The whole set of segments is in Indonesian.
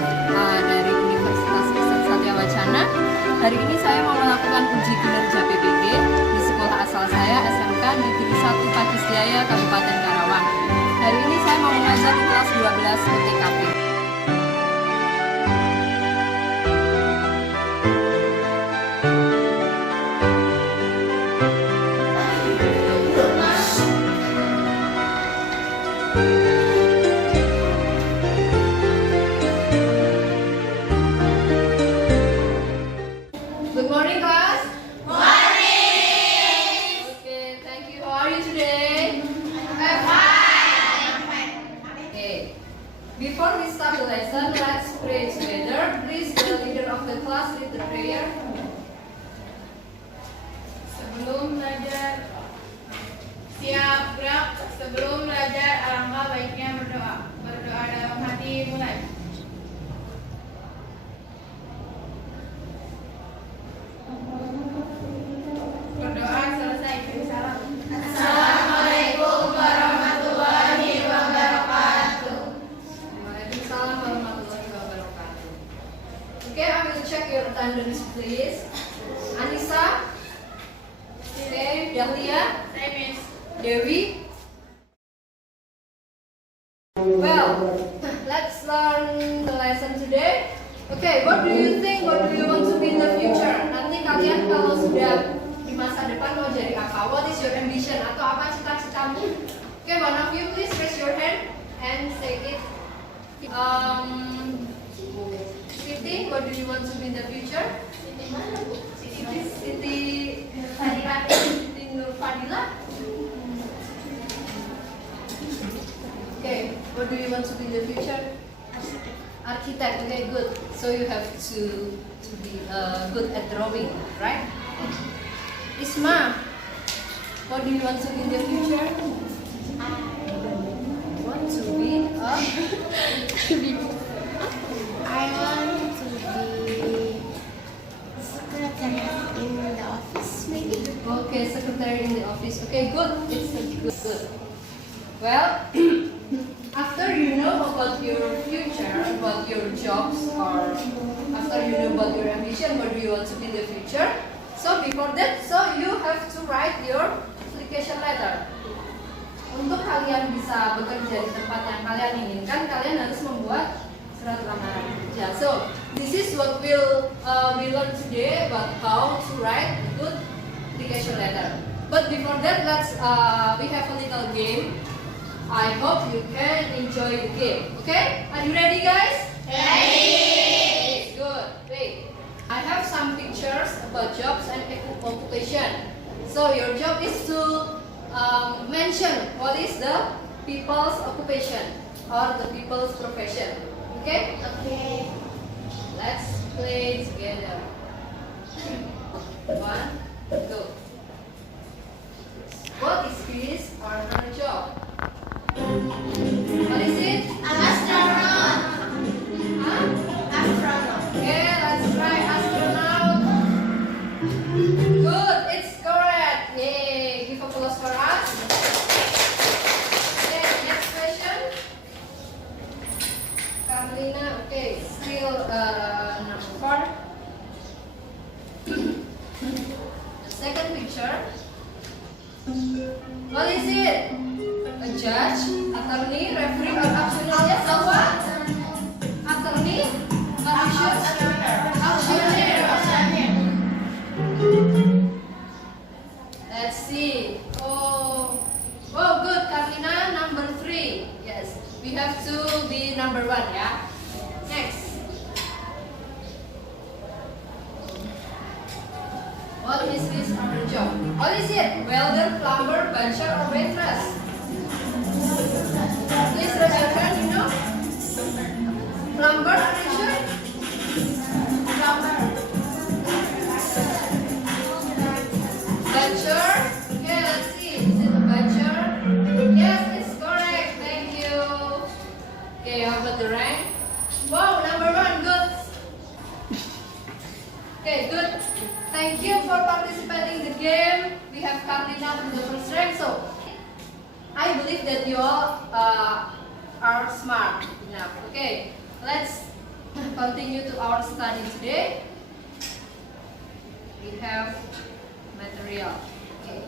dari Universitas Kristen Satya Wacana. Hari ini saya mau melakukan uji kinerja PPG di sekolah asal saya, SMK Negeri 1 Pakis Jaya, Kabupaten Karawang. Hari ini saya mau mengajar di kelas 12 UTKP. Good morning, class. Morning. Okay, thank you. How are you today? I'm fine. Okay. Before we start the lesson, let's pray together. Please, the leader of the class, lead the prayer. Sebelum belajar, siap gerak. Sebelum belajar, alangkah baiknya berdoa. Berdoa dalam hati, mulai. Berdoa selesai, beri salam. Assalamualaikum warahmatullahi wabarakatuh. Waalaikumsalam warahmatullahi wabarakatuh. Okay, I will check your attendance, please. Anissa, okay, Dahlia, Saya Miss. Dewi. Well, let's learn the lesson today. Okay, what do you think? What do you want to be in the future? Nanti kalian kalau sudah di masa depan mau jadi apa? What is your ambition? Atau apa cita-citamu? Okay, one of you please raise your hand and say it. Siti, what do you want to be in the future? Siti mana, Bu? Siti Fadila. Siti Nur Fadila. Okay, what do you want to be in the future? Architect. Okay, good. So you have to be good at drawing, right? Isma, what do you want to be in the future? Want to be a I want to be secretary in the office, maybe. okay, secretary in the office. Okay, good. It's a good. Well, after you know about your future, about your jobs, or after you know about your ambition, what do you want to be in the future? So before that, so you have to write your application letter. Untuk kalian bisa bekerja di tempat yang kalian inginkan, kalian harus membuat surat lamaran kerja. So this is what we learn today about how to write a good application letter. But before that, we have a little game. I hope you can enjoy the game. Okay? Are you ready, guys? Ready. Good. Wait. I have some pictures about jobs and occupation. So your job is to mention what is the people's occupation or the people's profession. Okay? Okay. Let's play together. 1, go. What is his or her job? What is it? Astronaut. Huh? Astronaut. Okay, let's try astronaut. Good, it's correct. Yay, give applause for us. Okay, next question. Carlina, okay, still number 4. The second picture. What is it? A judge, attorney, referee, or auctioneer? Yes, someone? Attorney? Auctioneer. Let's see. Oh, good, Karina, number 3. Yes, we have to be number 1, yeah? Next. What is his or her job? What is it? Welder, plumber, butcher, or waitress? Please raise your hand, you know? Plumber, are you sure? Plumber. Butcher? Okay, let's see. Is it a butcher? Yes, it's correct. Thank you. Okay, how about the rank? Wow, number 1, good. Okay, good. Thank you for participating in the game. We have Carlina in the first rank. So, I believe that you all are smart enough. Okay, let's continue to our study today. We have material. Okay.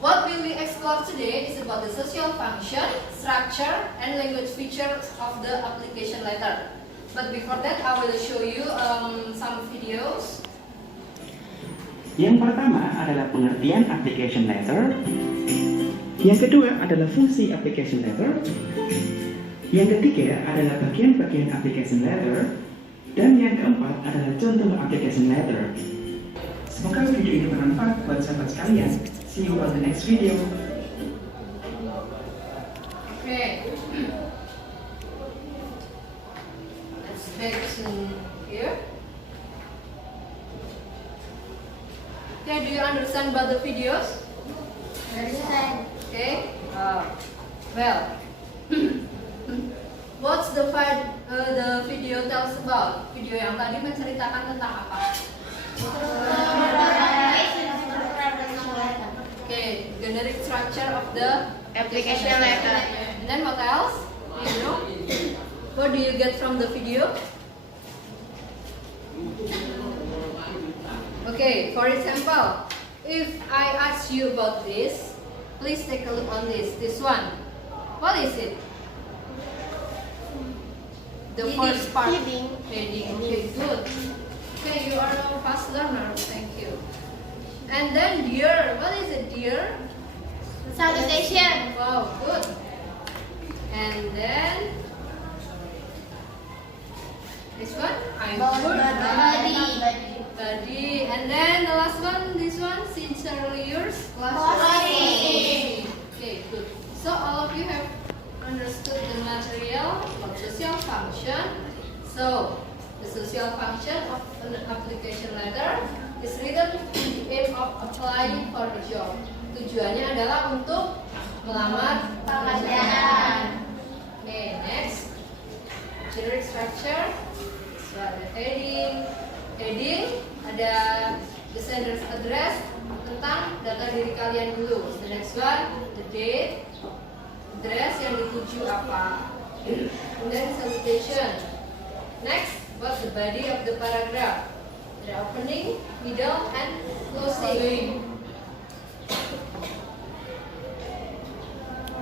What will we explore today is about the social function, structure, and language features of the application letter. But before that, I will show you some videos. Yang pertama adalah pengertian application letter. Yang kedua adalah fungsi application letter. Yang ketiga adalah bagian-bagian application letter. Dan yang keempat adalah contoh application letter. Semoga video ini bermanfaat buat sahabat sekalian. See you on the next video. Okay. Let's back to here. Okay, do you understand about the videos? Understand. Okay. Well, what's the video tells about? Video yang tadi menceritakan tentang apa? Okay, generic structure of the Application letter. And then what else? Do you know? What do you get from the video? Okay, for example, if I ask you about this, please take a look on this. This one. What is it? The first part. Heading. Heading. Okay, good. Okay, you are a fast learner. Thank you. And then dear. What is it, dear? Salutation. Wow, good. And then this one. I'm good. Body. And then the last one, this one, sincerely yours. Clothing. Okay, good. So all of you have understood the material of social function. So the social function of an application letter is written with the aim of applying for a job. Tujuannya adalah untuk melamar pekerjaan. Okay, next. Generic structure. So ada heading. Heading ada the sender's address, tentang data diri kalian dulu. The next one, the date, address yang dituju apa. And then salutation. Next, what's the body of the paragraph? The opening, middle, and closing.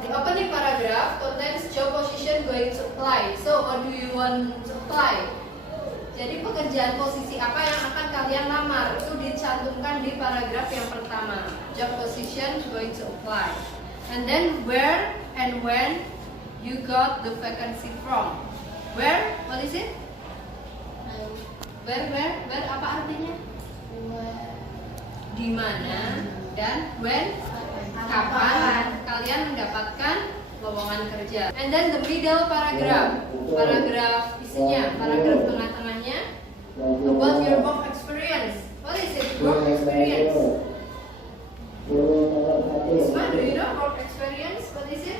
The opening paragraph contains job position going to apply. So, what do you want to apply? Jadi pekerjaan posisi apa yang akan kalian lamar itu dicantumkan di paragraf yang pertama. Job position going to apply. And then where and when you got the vacancy from. Where? What is it? Where apa artinya? Di mana dan when? Kapan kalian mendapatkan lowongan kerja. And then the middle paragraph. Paragraf isinya, paragraf tengah-tengahnya about your work experience. What is it? Work experience. Isma, do you know work experience? What is it?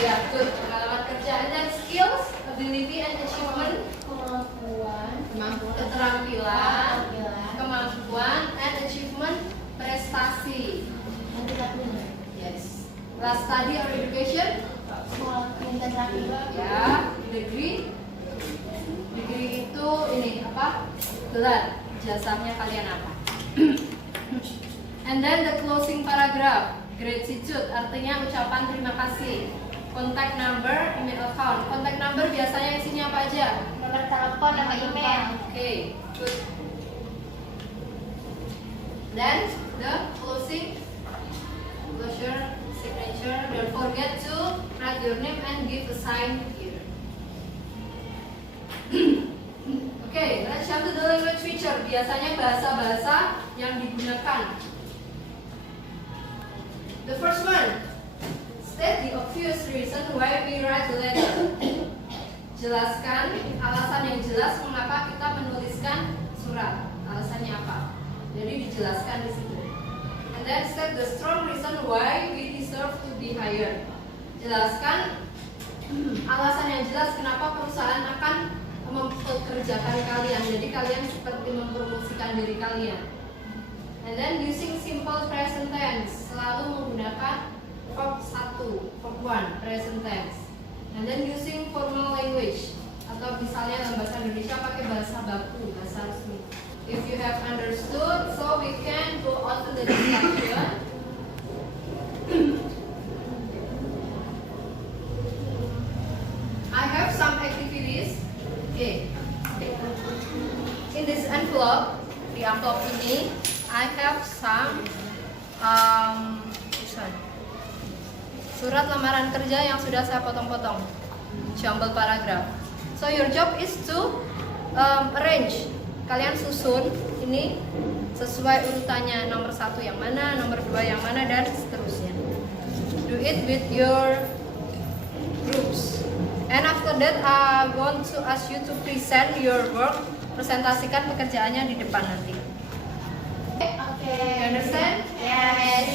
Yeah, good. Pengalaman kerja. And then skills, ability and achievement. Keterampilan, kemampuan, and achievement, prestasi. Yes. Last study or education? Ya, degree. Degree itu ini apa? Gelar. Jasanya kalian apa? And then the closing paragraph. Gratitude artinya ucapan terima kasih. Contact number, email account. Contact number biasanya isinya apa aja? Nomor telepon sama email. Okay, good. Then the closing, closure, signature. Don't forget to write your name and give a sign here. Okay, let's jump to the language feature. Biasanya bahasa-bahasa yang digunakan. The first one, state the obvious reason why we write the letter. Jelaskan alasan yang jelas mengapa kita menuliskan surat. Alasannya apa? Jadi dijelaskan di situ. And then state the strong reason why we deserve to be hired. Jelaskan alasan yang jelas kenapa perusahaan akan mempekerjakan kalian. Jadi kalian seperti mempromosikan diri kalian. And then using simple present tense, selalu menggunakan verb 1, verb 1, present tense. And then using formal language. Atau misalnya dalam bahasa Indonesia pakai bahasa baku, bahasa resmi. If you have understood, so we can go on to the discussion. I have some activities. Okay. In this envelope, di amplop ini, I have some surat lamaran kerja yang sudah saya potong-potong, jumble paragraph. So your job is to arrange. Kalian susun ini sesuai urutannya, nomor 1 yang mana, nomor 2 yang mana, dan seterusnya. Do it with your groups. And after that, I want to ask you to present your work. Presentasikan pekerjaannya di depan nanti. Oke. You understand? Yes.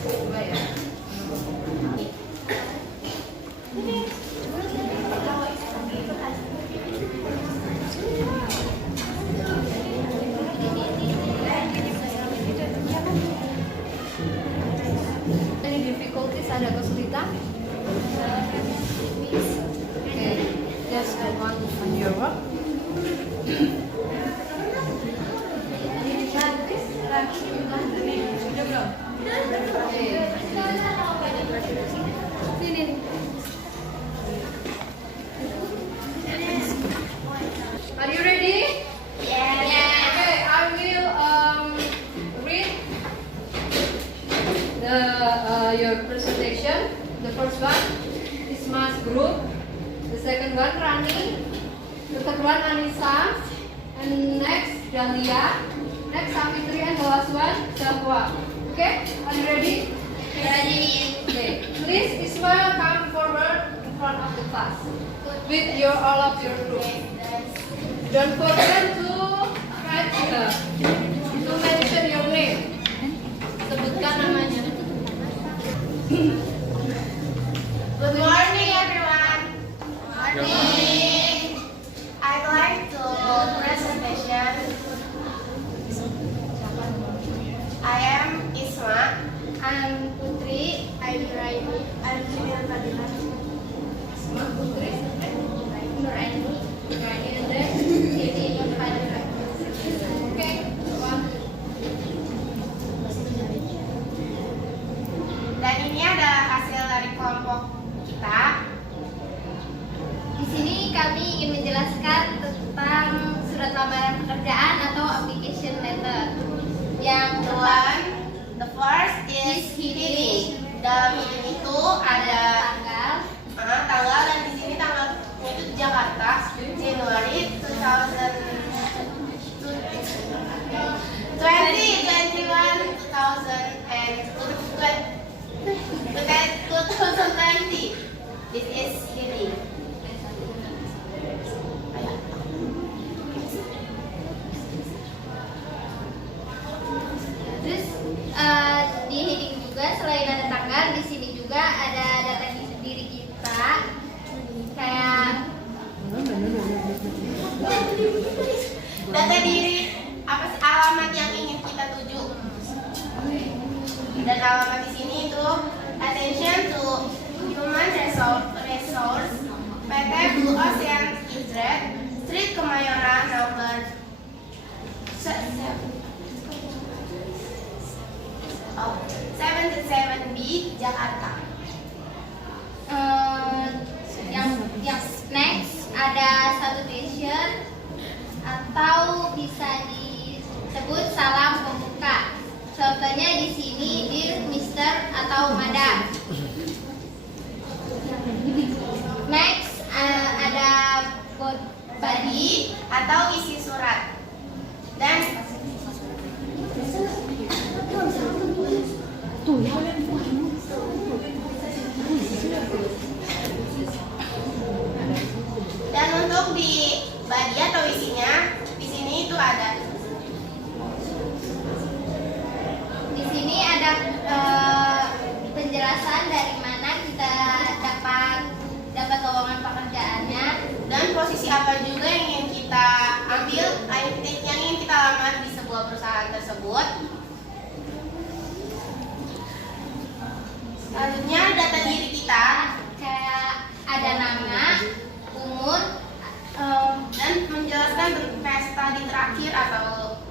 Coba ya. Any difficulties? Ada kesulitan? Okay, just go on your work. Sudah belum? Sini nih. Are you ready? Yes. Okay, I will read the your presentation. The first one is Mas Group. The second one Rani. The third one Anissa. And next Dahlia. Next Safitri, and the last one Zahwa. Okay, are you ready? Ready. Okay, please Ismail come forward in front of the class with your all of your group. Don't forget to write to mention your name. Sebutkan namanya. Good morning, everyone. Morning. I'd like to presentation. I am Isma. I'm Putri. I'm Nuraini. I'm Julian Fadila. Semua Putri. Nuraini. Nuraini, and then Ini Fadila. okay. One. Dan ini adalah hasil dari kelompok kita. Di sini kami ingin menjelaskan tentang surat lamaran pekerjaan atau application letter. Yang The first is heading. Dalam heading itu ada tanggal, dan di sini tanggalnya itu Jakarta, Januari 2020. This is heading. Terus di heading juga selain ada tanggal, di sini juga ada data diri kita. Kayak Data diri, apa sih alamat yang ingin kita tuju? Dan alamat di sini itu attention to human resource, PT Blue Ocean Israel, Street Kemayoran nomor 77B Jakarta. yang next ada salutation atau bisa disebut salam pembuka. Contohnya di sini Dear Mister atau Madam. Next ada Body atau isi surat. Dan untuk di body atau isinya, di sini itu ada. Di sini ada penjelasan dari mana kita dapat lowongan pekerjaannya Dan posisi apa juga yang ingin kita ambil, yang ingin kita lamar di sebuah perusahaan. tersebut. Selanjutnya data diri kita, Kayak ada nama, umur, dan menjelaskan prestasi terakhir atau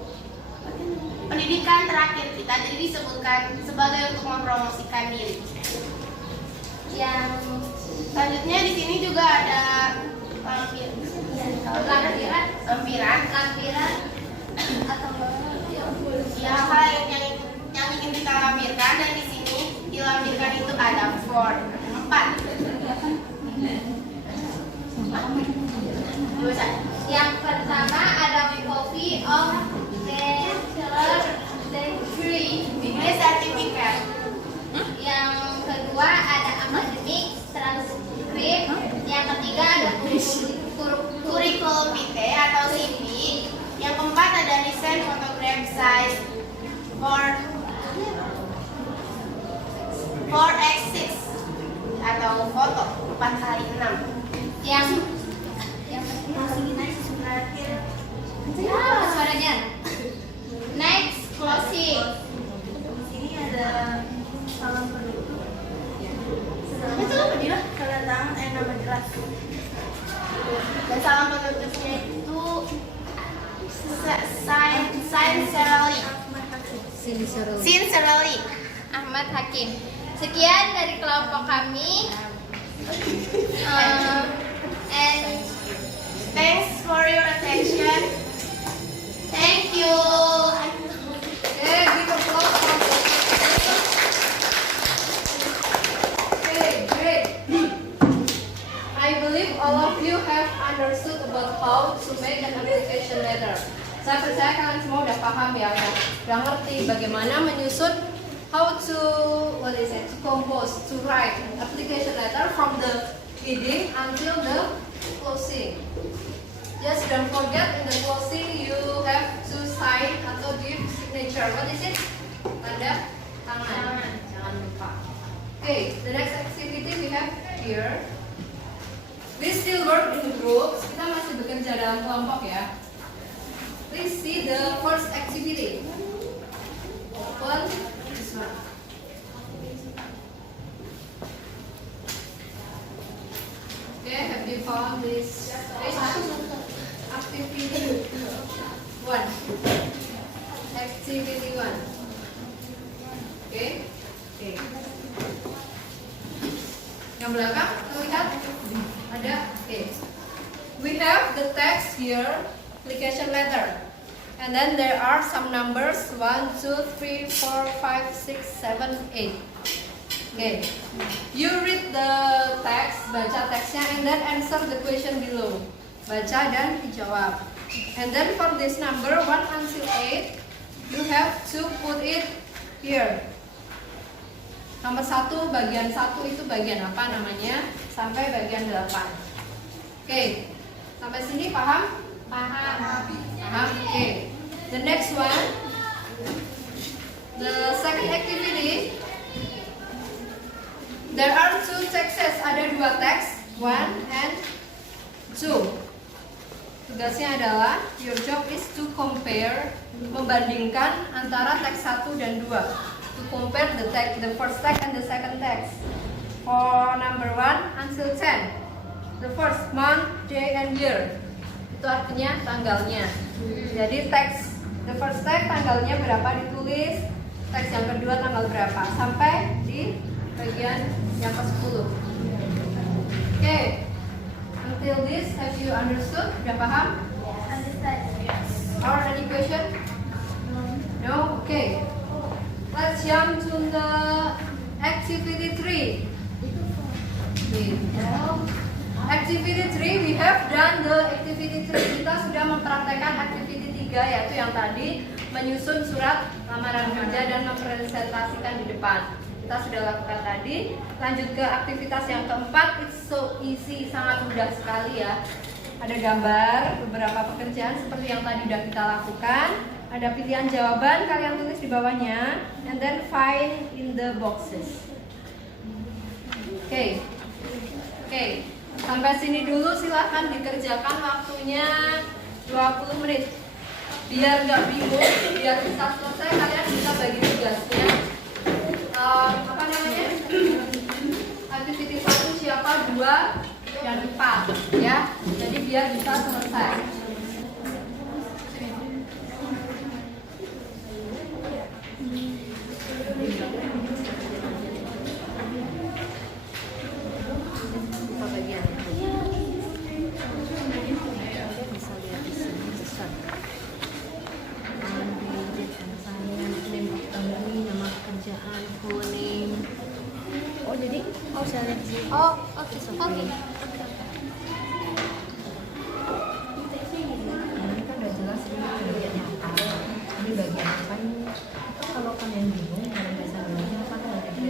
pendidikan terakhir kita, jadi disebutkan sebagai untuk mempromosikan diri. yang Selanjutnya di sini juga ada lampiran atau ya hal yang ingin kita lampirkan, dan di sini dilampirkan itu ada 4. yang pertama ada copy of bachelor degree. Degree certificate. Yang kedua ada academic transcript. Yang ketiga ada Kurikulum vitae atau CV. Yang keempat ada recent photograph size 4x6 atau foto 4x6. yang suaranya. Next closing. Sini ada salam penduduk. Itu apa dia? Tanda tangan nama jelas. Dan salam penduduknya itu sincerely. Ahmad Hakim. Sekian dari kelompok kami. And Thanks for your attention. Thank you. Okay, big applause for the Okay, great. I believe all of you have understood about how to make an application letter. Saya percaya kalian semua udah paham ya, udah ngerti bagaimana menyusun how to to compose, to write an application letter from the beginning until the closing. Just don't forget in the closing you have to sign atau give signature. What is it? Tanda tangan. Jangan lupa. Okay, the next activity we have here. We still work in groups. Kita masih bekerja dalam kelompok ya. Please see the first activity. Open this one. Okay, have you found this page? Activity 1. Activity 1. Okay. Okay. Yang belakang terlihat ada. Okay. We have the text here, application letter, and then there are some numbers 1, 2, 3, 4, 5, 6, 7, 8. Okay, you read the text, baca teksnya, and then answer the question below. Baca dan dijawab. And then for this number 1 until 8, you have to put it here. Nomor 1, bagian 1 itu bagian apa namanya, sampai bagian 8. Okay, sampai sini paham? Paham. Okay. The next one, the second activity. There are 2 texts, ada 2 teks, 1 and 2. Tugasnya adalah your job is to compare, membandingkan antara teks 1 dan 2. To compare the first text and the second text. For number 1 until 10. The first month, day and year. Itu artinya tanggalnya. Jadi the first text tanggalnya berapa ditulis, teks yang kedua tanggal berapa, sampai di bagian yang ke-10. Okay. Until this, have you understood? Sudah paham? Understand. Yes. Or any question? No? Okay. Let's jump to the activity 3. Activity 3, we have done the activity 3. Kita sudah mempraktekkan activity 3, yaitu yang tadi menyusun surat lamaran kerja dan mempresentasikan di depan. Kita sudah lakukan tadi. Lanjut ke aktivitas yang keempat. It's so easy, sangat mudah sekali ya. Ada gambar beberapa pekerjaan seperti yang tadi sudah kita lakukan. Ada pilihan jawaban, kalian tulis di bawahnya, and then find in the boxes. Oke. Sampai sini dulu, silahkan dikerjakan, waktunya 20 menit. biar nggak bingung, biar bisa selesai, kalian bisa bagi tugasnya. Apa namanya? Aktiviti 1 siapa, 2 dan 4 ya. Jadi biar bisa selesai. Oh, oke. Oke. Ini kan udah jelas ini bagiannya apa. Ini bagian apa ini? Kalau kalian bingung kalian bisa bilangnya apa kan ada di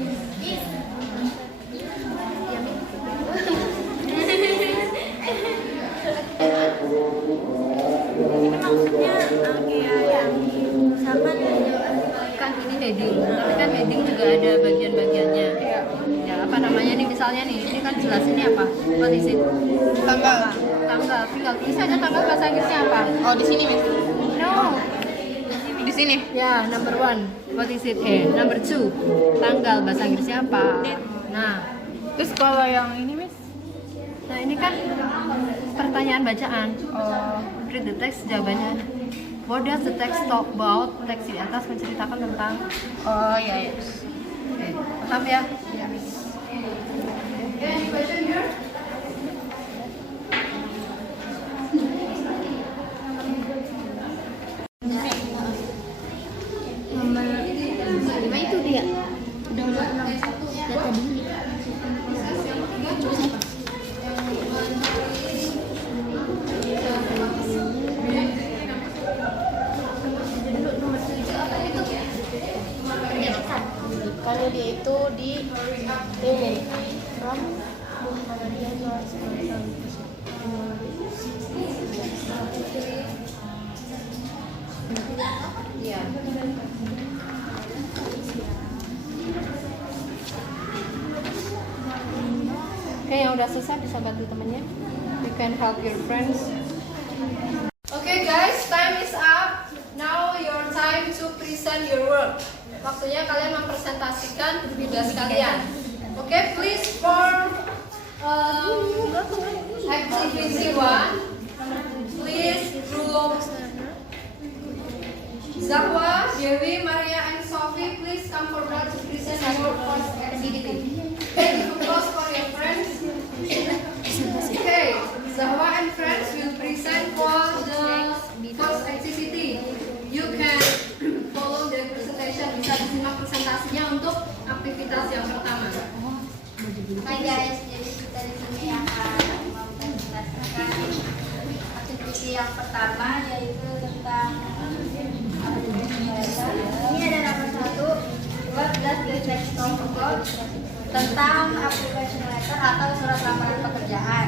Ini maksudnya kayak yang misalkan kan ini heading, tapi kan heading juga ada bagian-bagiannya. Ya apa namanya nih misalnya nih, ini kan jelas ini apa? What is it? Tanggal. Tanggal. Tinggal tulis aja tanggal bahasa Inggrisnya apa? Oh, di sini, Miss. No. Di sini. Ya, number 1. What is it? Number 2. Tanggal bahasa Inggrisnya apa? Nah, Terus kalau yang ini, Miss? nah ini kan pertanyaan bacaan. Read the text, jawabannya. What does the text talk about? Teks di atas menceritakan tentang. Oh, iya, iya. Oke, paham ya? Any question here? nomor 5 itu dia. Udah data diri. Kalau dia itu di ini from Iya. Oke, yang udah selesai bisa bantu temennya. You can help your friends. Okay guys, time is up. Now your time to present your work. Waktunya kalian mempresentasikan tugas kalian. Okay, please for activity 1, please group Zahwa, Dewi, Maria, and Sophie, please come forward to present your first activity. Take applause for your friends. Okay, Zahwa and friends will present for the first activity. You can follow the presentation. Bisa disimak presentasinya untuk aktivitas yang pertama. Hai guys, jadi kita di sini akan mempresentasikan aktiviti yang pertama, yaitu tentang ini ada nomor 1, what does the text talk about, tentang application letter atau surat lamaran pekerjaan.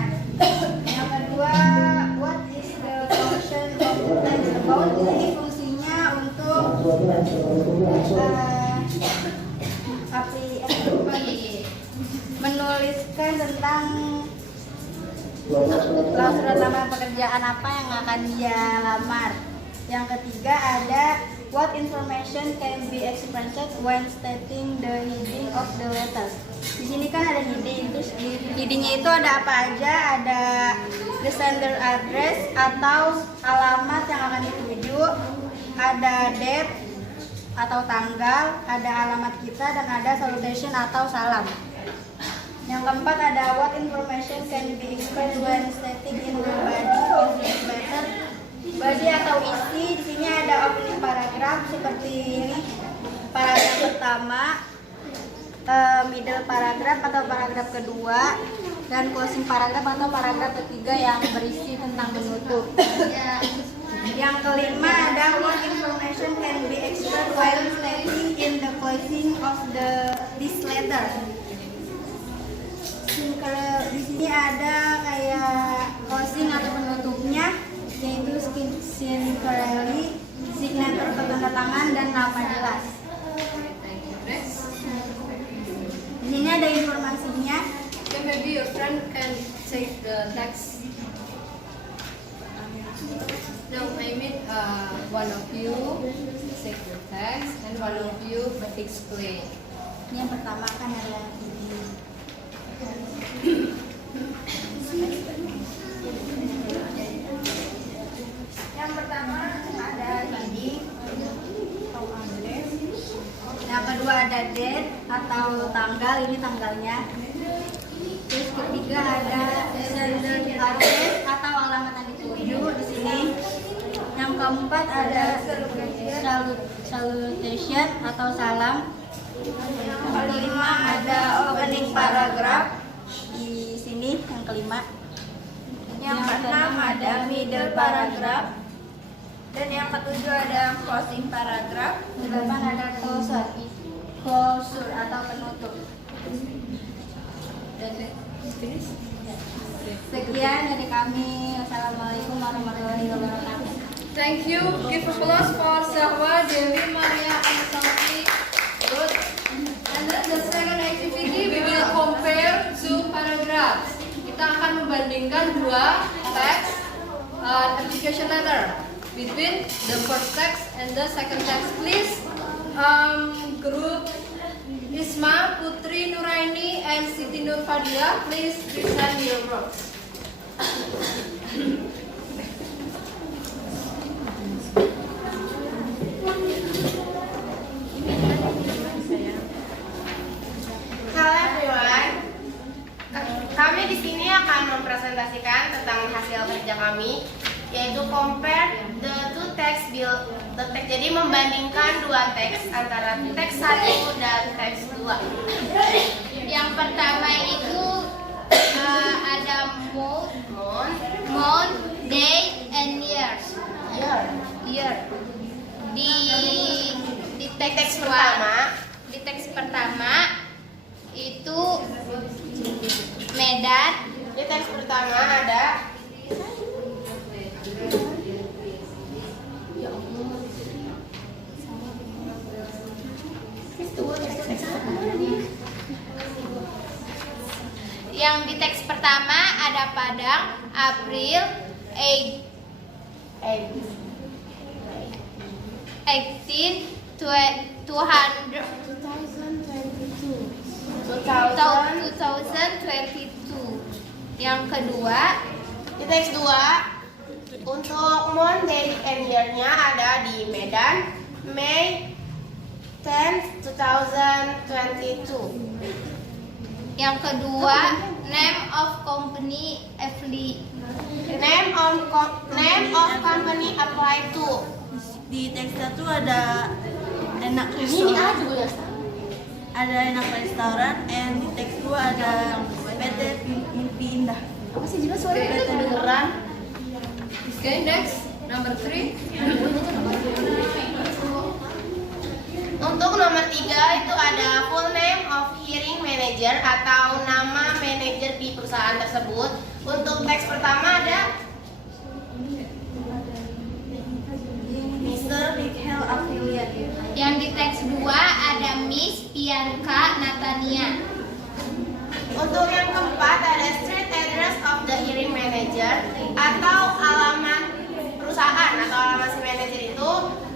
Yang kedua, what is the function of the text about, ini fungsinya untuk menuliskan tentang surat lamaran pekerjaan apa yang akan dia lamar. Yang ketiga ada what information can be expressed when stating the heading of the letter. Di sini kan ada heading, terus di headingnya itu ada apa aja? Ada the sender address atau alamat yang akan dituju, ada date atau tanggal, ada alamat kita, dan ada salutation atau salam. Yang keempat ada what information can be expressed when stating in the body of the letter. Body atau isi, di sini ada opening paragraph seperti ini. Paragraf pertama, middle paragraph atau paragraf kedua, dan closing paragraph atau paragraf ketiga yang berisi tentang penutup. Yang kelima ada what information can be expressed while stating in the closing of this letter. Di sini ada kayak closing atau penutupnya, yaitu sincerely, signature atau tanda tangan, dan nama jelas. Di sini ada informasinya. Okay, maybe your friend can take the text. No, I mean one of you say the text and one of you explain. Ini yang pertama kan ada ini. Yang pertama ada ini. Yang kedua ada date atau tanggal, ini tanggalnya. Terus ketiga ada sender address atau alamat yang dituju di sini. Yang keempat ada salutation atau salam. Yang kelima ada opening paragraph di sini yang kelima. Yang keenam ada middle paragraph. Dan yang ketujuh ada closing paragraph. Kedelapan ada closure atau penutup. Sekian dari kami. Wassalamualaikum warahmatullahi wabarakatuh. Thank you. Give applause for Zahwa, Dewi, Maria, and Sophie. Good. And then the second activity we will compare two paragraphs. Kita akan membandingkan dua teks application letter between the first text and the second text. Please, group Isma, Putri Nuraini, and Siti Nur Fadia, please present your works. Halo everyone, kami di sini akan mempresentasikan tentang hasil kerja kami, yaitu compare the two text build the text. Jadi membandingkan dua teks antara teks 1 dan teks 2. Yang pertama itu ada month, day, and years. Year. Di teks pertama itu Medan. Di teks pertama ada Yang di teks pertama ada Padang, April 2022. Yang kedua di teks 2 untuk month, day, and year-nya ada di Medan, May 10, 2022. Yang kedua, name of company Name of company apply to. Di teks 1 ada enak restoran, and di teks 2 ada PT Mimpi Indah. Apa sih jelas suara PT beneran? Okay, next, number 3. Untuk nomor 3 itu ada full name of hiring manager atau nama manajer di perusahaan tersebut. Untuk teks pertama ada Mr. Michael Affiliate. Yang di teks 2 ada Miss Pianka Natania. Untuk yang keempat ada street address of the hiring manager atau alamat perusahaan atau alamat si manajer itu.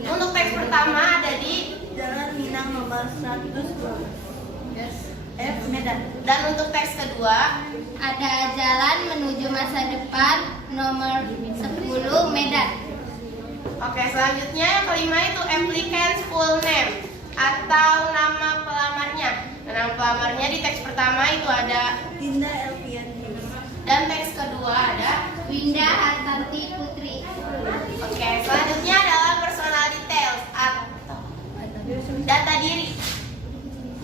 Untuk teks pertama ada di Jalan Minang nomor 100 F Medan. Dan untuk teks kedua Ada jalan menuju masa depan nomor 10 Medan. Oke, selanjutnya yang kelima itu applicant's full name atau nama pelamarnya. Nama pelamarnya di teks pertama itu ada Dinda Elvian. dan teks kedua ada. Winda Hartanti Putri. Oke, selanjutnya adalah personal details atau data diri.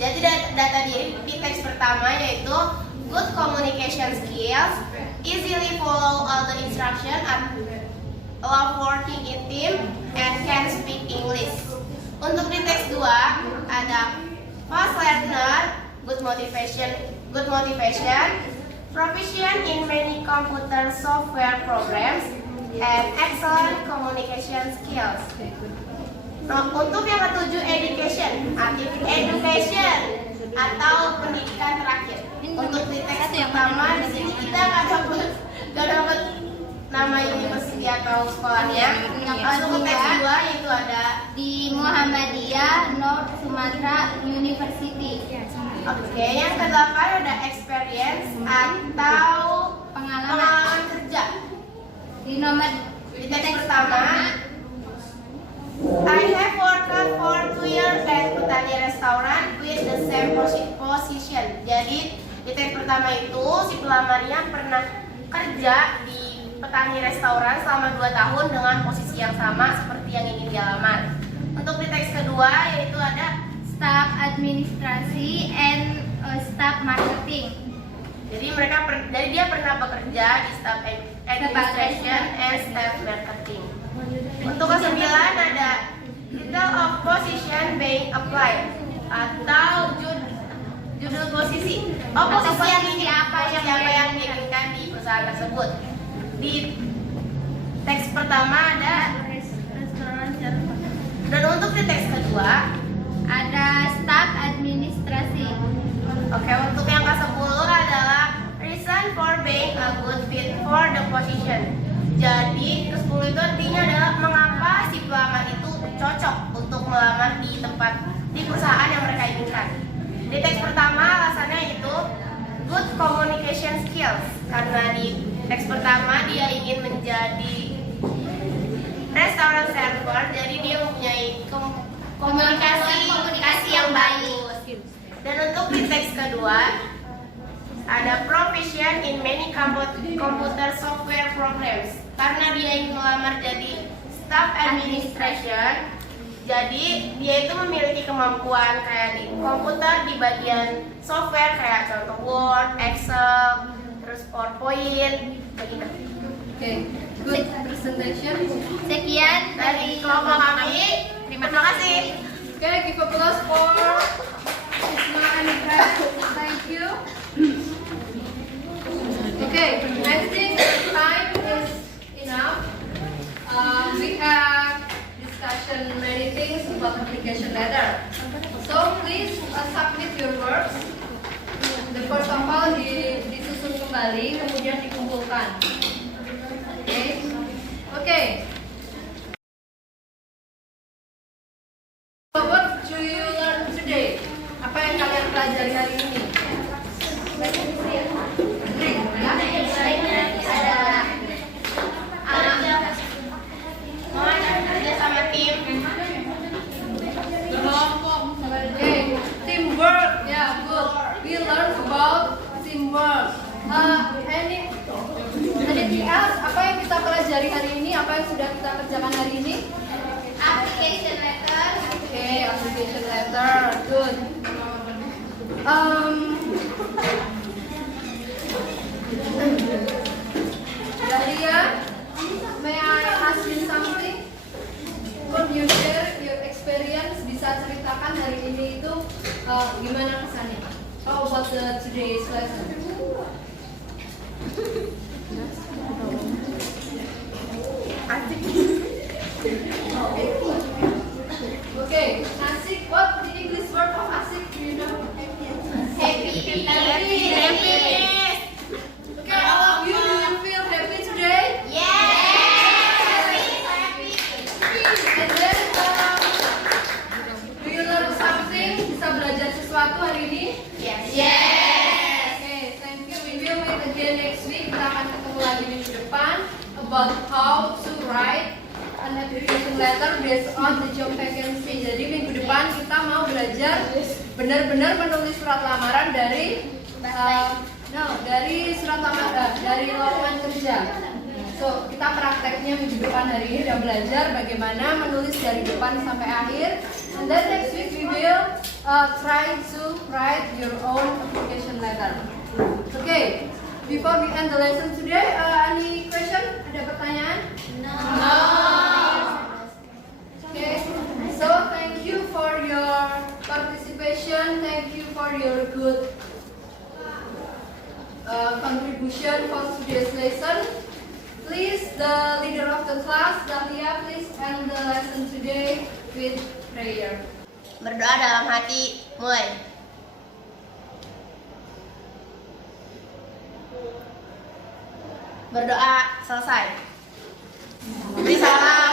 Jadi data diri di teks pertama yaitu good communication skills, easily follow all the instruction, love working in team, and can speak English. Untuk di teks 2 ada fast learner, good motivation, proficient in many computer software programs, and excellent communication skills. Nah, untuk yang ketujuh education atau pendidikan terakhir. Untuk di teks pertama di sini kita nggak dapat nama university atau sekolahnya. Lalu ke teks 2 yaitu ada Di Muhammadiyah North Sumatra University. Oke, yang ke-8 ada experience atau pengalaman kerja. Di nomor Di teks pertama, I have worked for 2 years at Petani Restaurant with the same position. Jadi di teks pertama itu si pelamarnya pernah kerja di Petani Restoran selama 2 tahun dengan posisi yang sama seperti yang ingin dia lamar. Untuk di teks kedua yaitu ada Staff Administrasi and Staff Marketing. jadi dia pernah bekerja di Staff Administration and Staff Marketing. Untuk ke-9 ada Title of Position being applied atau judul posisi. Posisi yang diinginkan di perusahaan tersebut. Di teks pertama ada dan untuk di teks kedua Ada Staff Administrasi. Oke, untuk yang ke-10 adalah reason for being a good fit for the position. Jadi ke-10 itu artinya adalah mengapa si pelamar itu cocok untuk melamar di perusahaan yang mereka inginkan. Di teks pertama alasannya itu good communication skills, karena di teks pertama dia ingin menjadi restoran server, jadi dia mempunyai komunikasi yang bagus. Dan untuk di teks kedua ada proficient in many computer software programs, karena dia ingin melamar jadi staff administration. Jadi dia itu memiliki kemampuan kayak di komputer di bagian software kayak contoh Word, Excel, terus PowerPoint begitu. Okay, good presentation. Sekian Dari kelompok kami, terima kasih. Okay, give applause for Isma and Fred. Thank you. Okay, I think the time is enough. We have discussion many things about application letter. So please submit your works. The first of all disusun kembali, kemudian dikumpulkan. Okay. So what do you learn today? Apa yang kalian pelajari hari ini? Kerja sama tim. Okay, teamwork. Yeah, good. We learn about teamwork. Anything else? Apa yang kita pelajari hari ini? Apa yang sudah kita kerjakan hari ini? application letter. Okay, application letter. Good. Dahlia, may I ask you something? Could you share your experience? Bisa ceritakan hari ini itu gimana kesannya? How about today's lesson? Okay, asik. What the English word of asik? Do you know? Happy. Okay, all of you, do you feel happy today? And then, do you learn something? Bisa belajar sesuatu hari ini? Okay, thank you. We will meet again next week. Kita akan ketemu lagi minggu depan about how to write an application letter based on the job vacancy. Jadi minggu depan kita mau belajar benar-benar menulis surat lamaran dari dari lowongan kerja. So kita prakteknya minggu depan hari ini udah belajar bagaimana menulis dari depan sampai akhir. And then next week we will try to write your own application letter. Okay. Before we end the lesson today, any question? Ada pertanyaan? No. Okay. So thank you for your participation. Thank you for your good contribution for today's lesson. Please, the leader of the class, Dahlia, please end the lesson today with prayer. Berdoa dalam hati, mulai. Berdoa selesai. Beri salam.